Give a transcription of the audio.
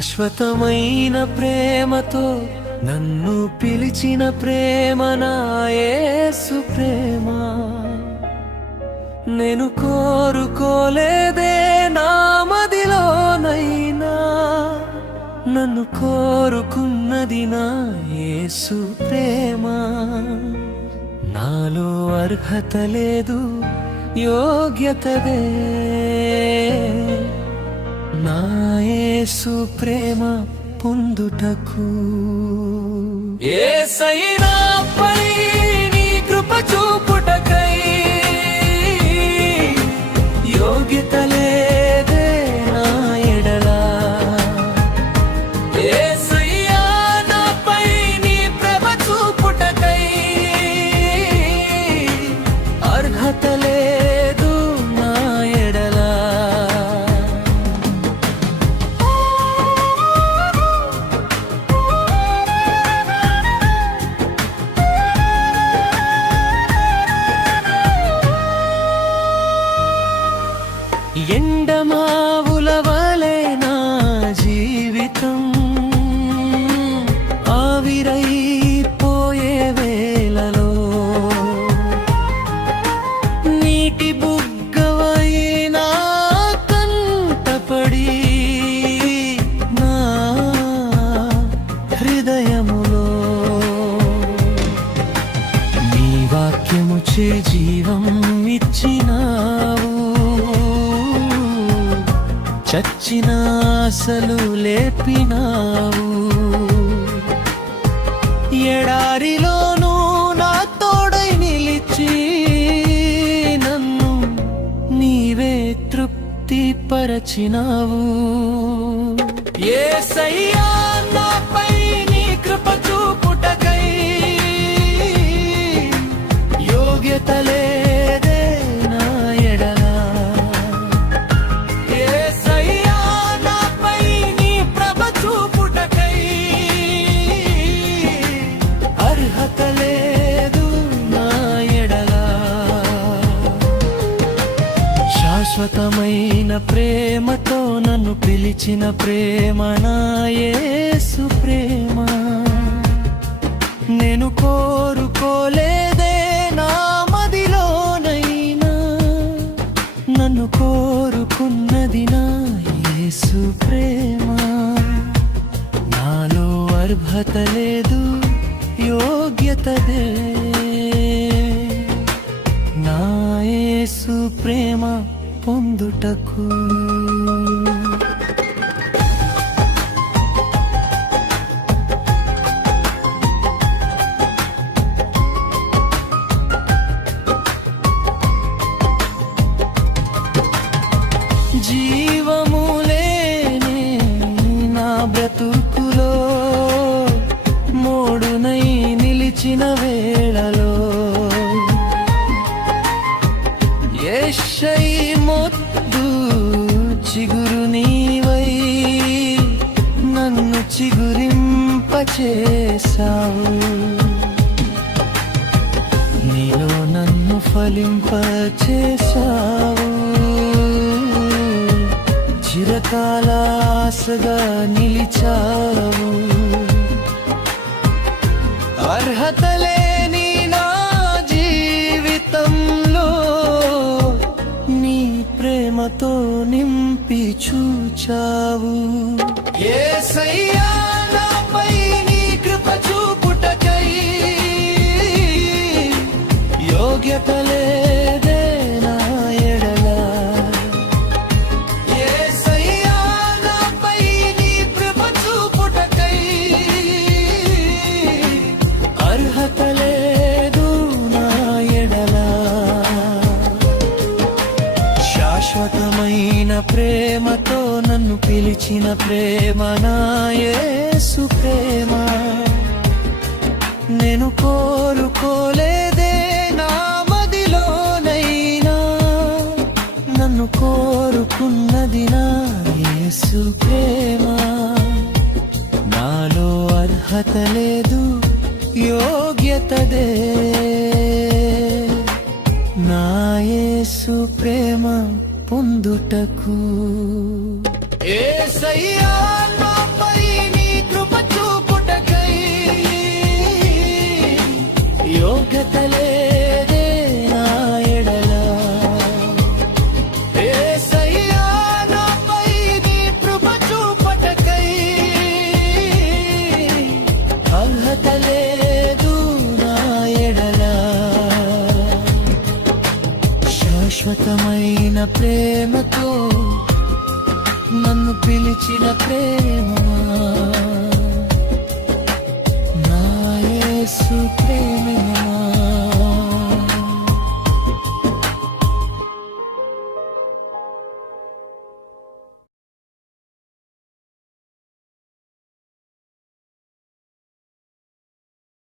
శాశ్వతమైన ప్రేమతో నన్ను పిలిచిన ప్రేమ నా యేసు ప్రేమ. నేను కోరుకోలేదే నా మదిలోనైనా, నన్ను కోరుకున్నది నా యేసు ప్రేమ. నాలో అర్హత లేదు, యోగ్యతదే నా యేసు ప్రేమ పొందుటకు. యేసయ్యనాపై నీ కృప చూపుటకై యోగ్యత లేదే నా ఎడల. యేసయ్యా నాపై నీ ప్రేమ చూపుటకై అర్హత లేదు నా ఎడల. ఎండమావుల వలె నా జీవితం ఆవిరైపోయే వేళలో నీటి బుగ్గవై నా కంటపడి నా హృదయములో నీ వాక్యముచే జీవం ఇచ్చినావు. చచ్చిన ఆశలు లేపినావు. ఎడారిలోనూ నా తోడై నిలిచి నన్ను నీవే తృప్తి పరచినావు. యేసయ్యా నాపై నీ కృప చూపుటకై యోగ్యత లేదే నా ఎడల. శాశ్వతమైన ప్రేమతో నన్ను పిలిచిన ప్రేమ నా యేసు ప్రేమ. నేను కోరుకోలేదే నా మదిలోనైనా, నన్ను కోరుకున్నది నా యేసు ప్రేమ. నాలో అర్హత లేదు, యోగ్యతదే నా యేసు ప్రేమ పొందుటకు. జీవము లేని నా బ్రతుకులో మోడునై నిలిచిన వేళలో యేసయ్య మొద్దు చిగురు నీవై నన్ను చిగురింపచేశావు. నీలో నన్ను ఫలింపచేశావు. చిరకాల ఆశగా నిలిచావు. అర్హత లేని నా జీవితంలో నీ ప్రేమతో నింపి చూచావు. యేసయ్యా నాపై నీ కృప చూపుటకై యోగ్యత లేదే నా ఎడల. యేసయ్యా నాపై నీ కృప చూపుటకై అర్హత లేదు నా ఎడల. శాశ్వతమైన ప్రేమతో నన్ను పిలిచిన ప్రేమ నా యేసు ప్రేమ. నేను కోరుకోలేదే నా మదిలోనైనా, నన్ను కోరుకున్నది నా యేసు ప్రేమ. నాలో అర్హత లేదు, యోగ్యతదే నా యేసు ప్రేమ పొందుటకు. యేసయ్యా ప్రేమతో నన్ను పిలిచిన ప్రేమ నా యేసు ప్రేమ